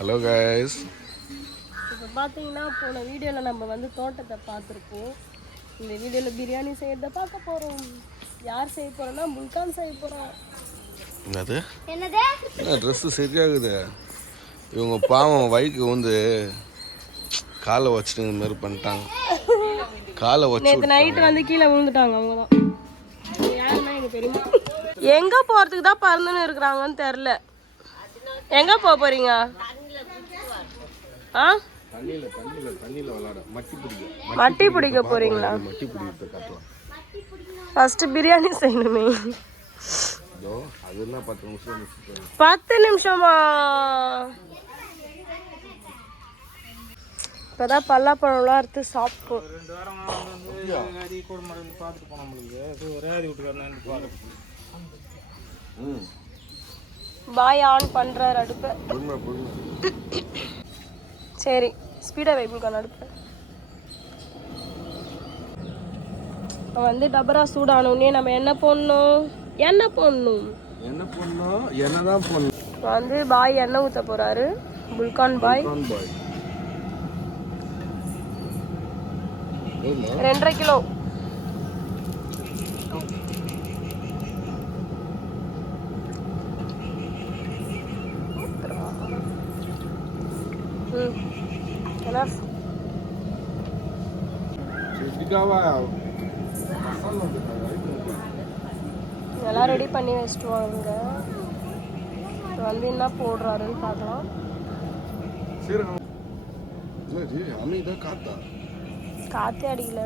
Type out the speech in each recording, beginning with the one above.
Hello guys. இப்போ பார்த்தீங்கன்னா போன வீடியோவில் நம்ம வந்து தோட்டத்தை பார்த்துருப்போம். இந்த வீடியோவில் பிரியாணி செய்யறத பார்க்க போகிறோம். யார் செய்ய போகிறோன்னா புல்கான் செய்ய போகிறோம். என்னது ட்ரெஸ்ஸு சரியாகுது. இவங்க பாவம் வைக்கு வந்து காலை வச்சுட்டு இந்த மாதிரி பண்ணிட்டாங்க. காலை வச்சு நேற்று நைட்டு வந்து கீழே விழுந்துட்டாங்க. அவங்க தான் யாருன்னா எனக்கு தெரியுமா. எங்கே போகிறதுக்கு தான் பறந்துன்னு இருக்கிறாங்கன்னு தெரில. எங்கே போக போகிறீங்க? ஆ மட்டி பிடிக்க போறீங்களா? ஃபர்ஸ்ட் பிரியாணி செய்யணுமே. 10 நிமிஷமா? இப்பதான் பல்லாப்பழம்லாம் எடுத்து சாப்பிட்டோம். பாய் ஆன் பண்றாரு அடுப்பை. சரி ஸ்பீடாக வைப்புக்கான அடுப்பு வந்து டபரா சூடானோடனே நம்ம என்ன போடணும்? வந்து பாய் எண்ணெய் ஊற்ற போறாரு. புல்கான் பாய் 2.5 கிலோ. எல்லாம் ரெடி பண்ணி வச்சுட்டு வாங்க. வந்து என்ன போடுறாருன்னு பார்க்கலாம். காத்தே அடிக்கல.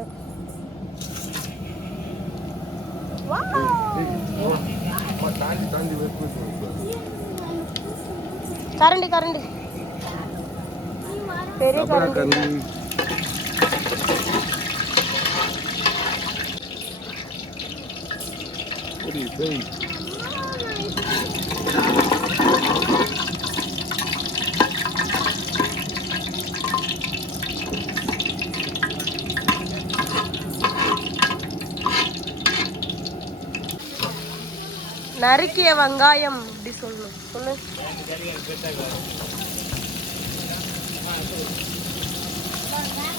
கரண்டி பெரிய கரண்டி. நறுக்கிய வெங்காயம் இப்படி சொல்லணும். சொல்லு.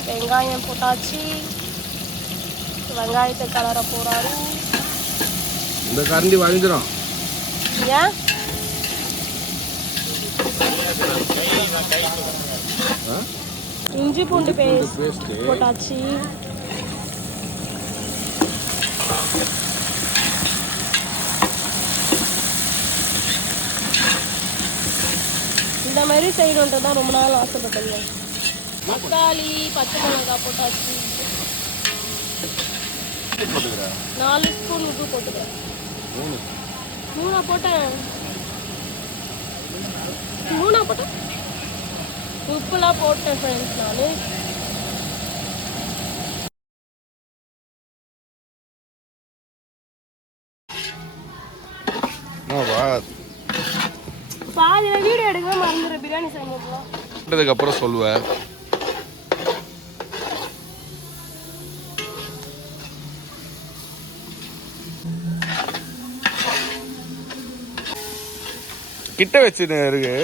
வெங்காயம் போட்டாச்சு. வெங்காயத்தை கலர போறாரு. இந்த கரண்டி வழிஞ்சிடும். ஏன்? இஞ்சி பூண்டு பேஸ்ட் போட்டாச்சு. இந்த மாதிரி செய்யணுன்றது தான் ரொம்ப நாள் ஆசைப்பட்டீங்க. தக்காளி பச்சை மிளகாய் போட்டாச்சு. 4 ஸ்பூன் உப்பு போட்டுக்கிறேன். 3 போட்டேன். உப்புலாம் போட்டேன் ஃப்ரெண்ட்ஸ். நான் பாதியில வீடியோ எடுக்க மறந்துடுறேன். பிரியாணி செய்யும்போது அப்புறம் சொல்லுவேன். கிட்ட வச்சு இருக்கு.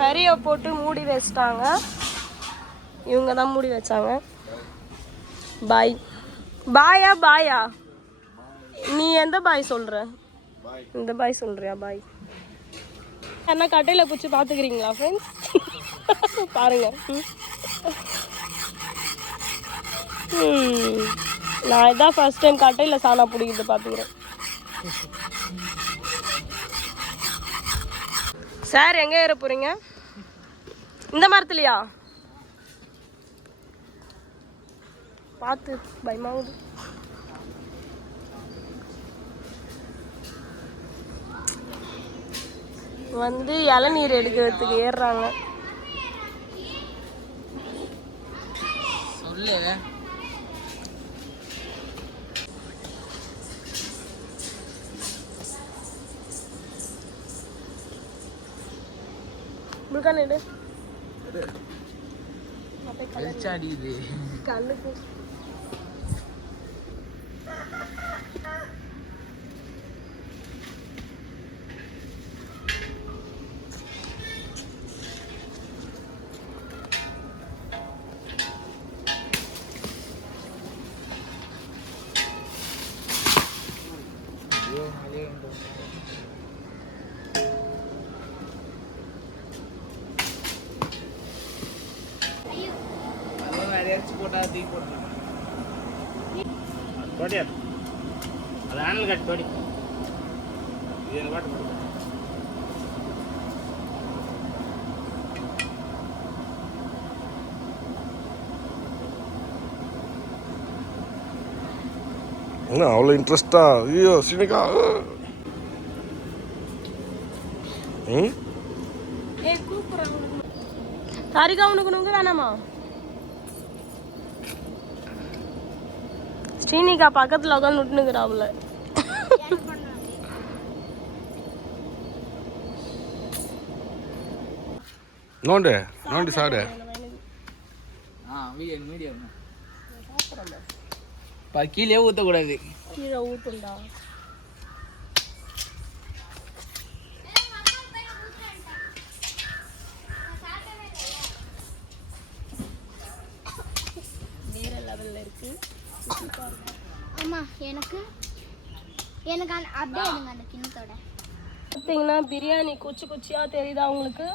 கறியை போட்டு மூடி வச்சிட்டாங்க. இவங்க தான் மூடி வச்சாங்க. பாயா நீ எந்த பாய் சொல்ற? இந்த பாய் சொல்றியா? பாய் என்ன கட்டையில பிடிச்சி பாத்துக்கிறீங்களா ஃப்ரெண்ட்ஸ்? பாருங்க. நான் இதான் ஃபர்ஸ்ட் டைம் கட்டையில சாணா பிடிக்கிறது பாத்துக்கிறேன். சார் எங்க ஏற போறீங்க? இந்த மரத்துலயா? பார்த்து பயமாகுது. வந்து இளநீர் எடுக்கிறதுக்கு ஏறுறாங்க. முழுக்கான எடு கண்ணுக்கு அது ஆனல் கட் தோடி இது பாட்டு என்ன அவ்வளோ இன்ட்ரெஸ்டா? ஐயோ சினிகா. ம் சாரிக்கா உனக்கு நுங்க வேணாமா? ஸ்ரீனிகா பக்கத்துல உட்காந்து விட்டுனுக்குறாவுல. நோண்டு நோண்டி சாப்பிடு. கீழே ஊற்றக்கூடாது. கீழே ஊத்துண்டா. வேற லெவல்ல இருக்கு. அம்மா எனக்கு அப்படியே எடுங்க அந்த கிண்ணத்தோட. பார்த்தீங்கன்னா பிரியாணி குச்சி குச்சியா தெரியுதா உங்களுக்கு?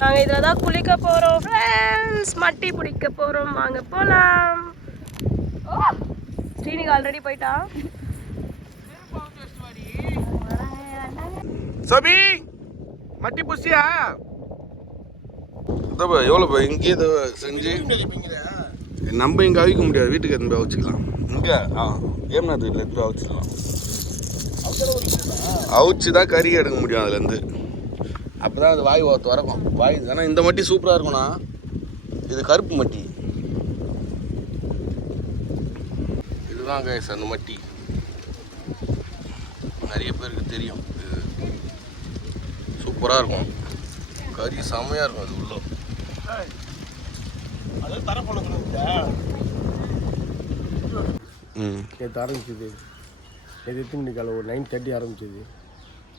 நாங்கள் இதில் தான் குளிக்க போகிறோம் ஃப்ரெண்ட்ஸ். மட்டி பிடிக்க போகிறோம், வாங்க போகலாம். ஸ்ரீனிகா ஆல்ரெடி போயிட்டா. சபி மட்டி புசியா எவ்வளோ இங்கே செஞ்சு நம்ம இங்கே அவிக்க முடியாது. வீட்டுக்கு எடுத்து போய் வச்சுக்கலாம். இங்கே ஏம்நாத் வீட்டில் எடுத்து போய் வச்சுக்கலாம். அவிச்சு தான் கறி எடுக்க முடியும் அதுலேருந்து. அப்போ தான் அது வாய் திறக்கும். வாய் ஆனால் இந்த மட்டி சூப்பராக இருக்கும்ண்ணா. இது கருப்பு மட்டி. இதுதான் கைஸ் அந்த மட்டி. நிறைய பேருக்கு தெரியும். இது சூப்பராக இருக்கும். கறி செம்மையாக இருக்கும். அது உள்ள நேற்று ஆரம்பிச்சிது. நேற்று எத்தனை மணிக்கு காலை ஒரு 9:30 ஆரம்பிச்சிது.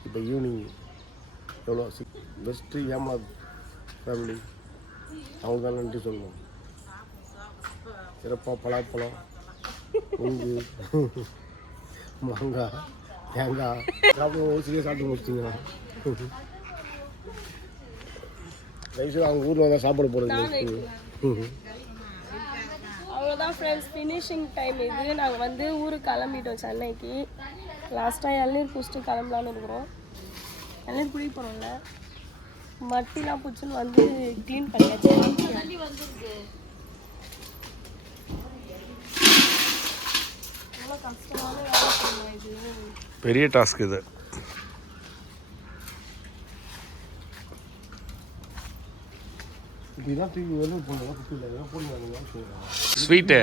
இப்போ ஈவினிங் எவ்வளோ பெஸ்ட்டு ஏமாத் ஃபேமிலி அவங்க தான் நன்றி சொல்லணும். சிறப்பாக பலாப்பழம், நுங்கு, மாங்காய், தேங்காய் சாப்பிட ஓசிலே சாப்பிட்டு முடிச்சிங்க. தயவுசெய்து அவங்க ஊரில் வந்தால் சாப்பாடு போடுறது. அவ்வளோதான் ஃப்ரெண்ட்ஸ், ஃபினிஷிங் டைம் இது. நாங்கள் வந்து ஊருக்கு கிளம்பிட்டோம் சென்னைக்கு. லாஸ்ட்டாக இளநீர் குடிச்சிட்டு கிளம்பலான்னு இருக்கிறோம். இளநீர் குடிக்க போகிறோம்ல. மட்டிலாம் பிடிச்சின்னு வந்து க்ளீன் பண்ணியாச்சு. எவ்வளோ கஷ்டமான வேலை பண்ணுவோம் இது. பெரிய டாஸ்க் இது. இதெல்லாம் தூக்கி வெளியே போடணும். குப்பியில் இதெல்லாம் போடணும். ஸ்வீட்டு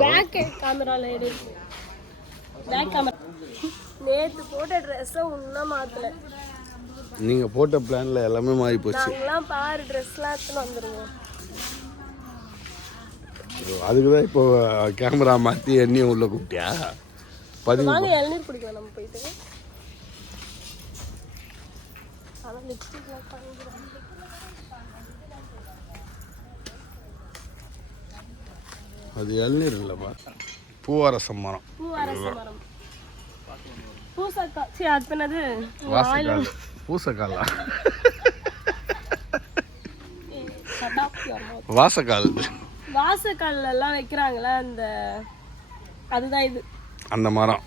பேக் கேமராவில் எடு. பேக் கேமரா நேற்று போட்ட ட்ரெஸ்ஸை இன்னும் மாற்றலை. நீங்கள் போட்ட பிளானில் எல்லாமே மாறி போச்சு. நாங்களாம் பாரு ட்ரெஸ்லாம் எடுத்துன்னு வந்துடுவோம். அதுக்கு தான் இப்போ கேமரா மாற்றி எண்ணியும் உள்ள கூப்பிட்டியா? வாங்க இளநீர் குடிக்கலாம் நம்ம போயிட்டு. ஆனால் லிப்ஸ்டிக்லாம் காமிக்கிறோம். அது இளநீர் இல்லைப்பா, பூவாரசம் மரம். பூவாரச மரம். பூசக்காய். சரி அது என்னது? வாசக்கால். பூசக்காலா? வாசக்கால். வாசக்கால் எல்லாம் வைக்கிறாங்களே அந்த, அதுதான் இது. அந்த மரம்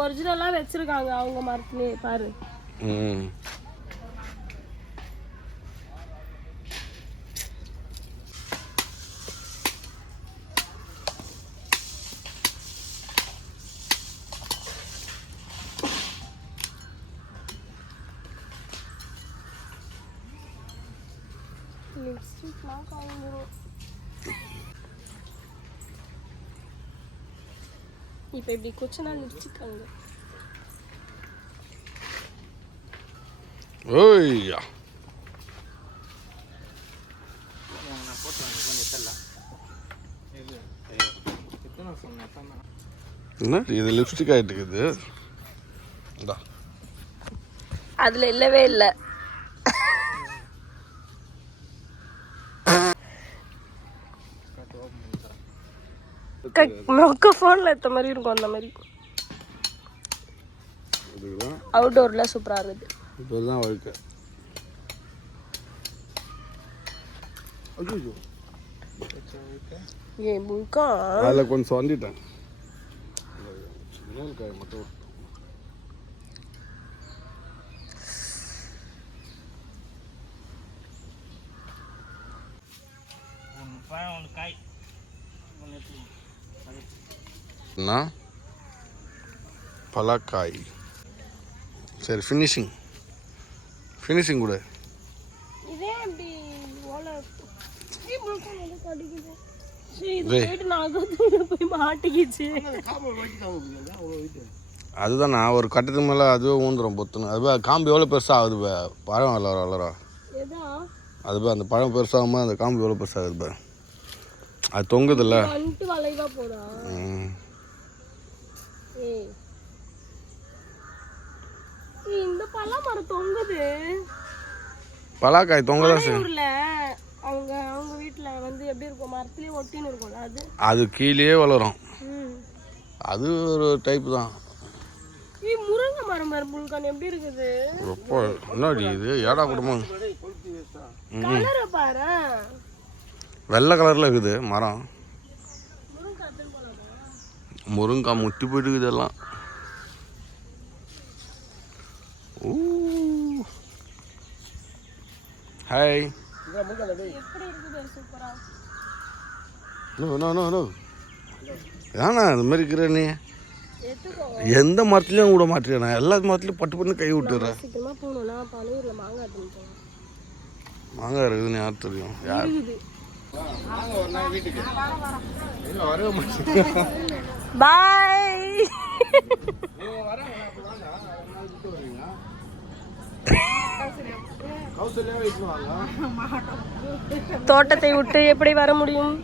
ஒரிஜினலாக வச்சிருக்காங்க அவங்க மரத்துலேயே பாரு. நான் காய்ந்துடும். இப்போ இப்படி குச்சினா லிப்ஸ்டிக் ஓய்யா நான் போட்டு வந்து எத்தலாம் எத்தனை சொன்னேன் என்ன இது லிப்ஸ்டிக் ஆகிட்டு இருக்குது. இந்தா அதில் இல்லவே இல்லை. மொக்க ஃபோனில் ஏற்ற மாதிரி இருக்கும். அந்த மாதிரி இதுதான் அவுட்டோரில் சூப்பராக இருக்குது. இப்போ தான் வாழ்க்கை. ஐயோ ஏன் புல்கா அதில் கொஞ்சம் சொந்திட்டேன். காய் மட்டும் ஒன்று பழம் ஒன்று காய் ஒன்று என்ன பலாக்காய். சரி ஃபினிஷிங் கூட இதே அப்படி ஓலை கடிக்குது. போய் மாட்டிக்கிச்சு. அதுதான் நான் ஒரு கட்டத்துக்கு மேலே அதுவே ஊந்துடும் பொத்துன்னு. அதுவே காம்பு எவ்வளோ பெருசாக ஆகுது பே பழம் வளர அதுபே அந்த பழம் பெருசாகும்போது அந்த காம்பு எவ்வளோ பெருசாகுது பே. அது தொங்குதில்ல. வளைவா போடா. இந்த பழம் மரம் தொங்குது. பலாக்காய் தொங்க தான் செய்யும். அவங்க வீட்டில் வந்து எப்படி இருக்கும், மரத்துலேயே ஒட்டின்னு இருக்கும்ல அது. அது கீழே வளரும். அது ஒரு டைப் தான். முருங்கை மரம் புல்கான் எப்படி இருக்குது. ரொம்ப முன்னாடி இது ஏடா குடும்பம். கலரை பாரு, வெள்ளை கலரில் இருக்குது மரம். முருங்காய் முட்டி போயிட்டு எல்லாம். ஹாய். எப்படி இருக்குது சூப்பரா. நோ ஏன்னா இந்த மாதிரி இருக்கிற நீ எந்த மரத்துலையும் விட மாட்டேன். எல்லா மரத்துலையும் பட்டு பண்ணி கை விட்டுறேன். சீக்கிரமா போகணும்னா பழையூரில் மாங்காய் போகணும். மாங்காய் இருக்குதுன்னு யார் தெரியும். யார் பாய். தோட்டத்தை விட்டு எப்படி வர முடியும்.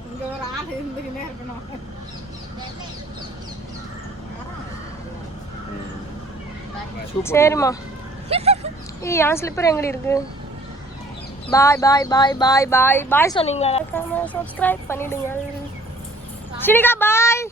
சரிம்மா. என் ஸ்லிப்பர் எங்கடி இருக்கு. பாய் பாய் பாய் பாய் பாய் பாய் சொன்னீங்களா? சப்ஸ்கிரைப் பண்ணிடுங்க. சினிகா பாய்.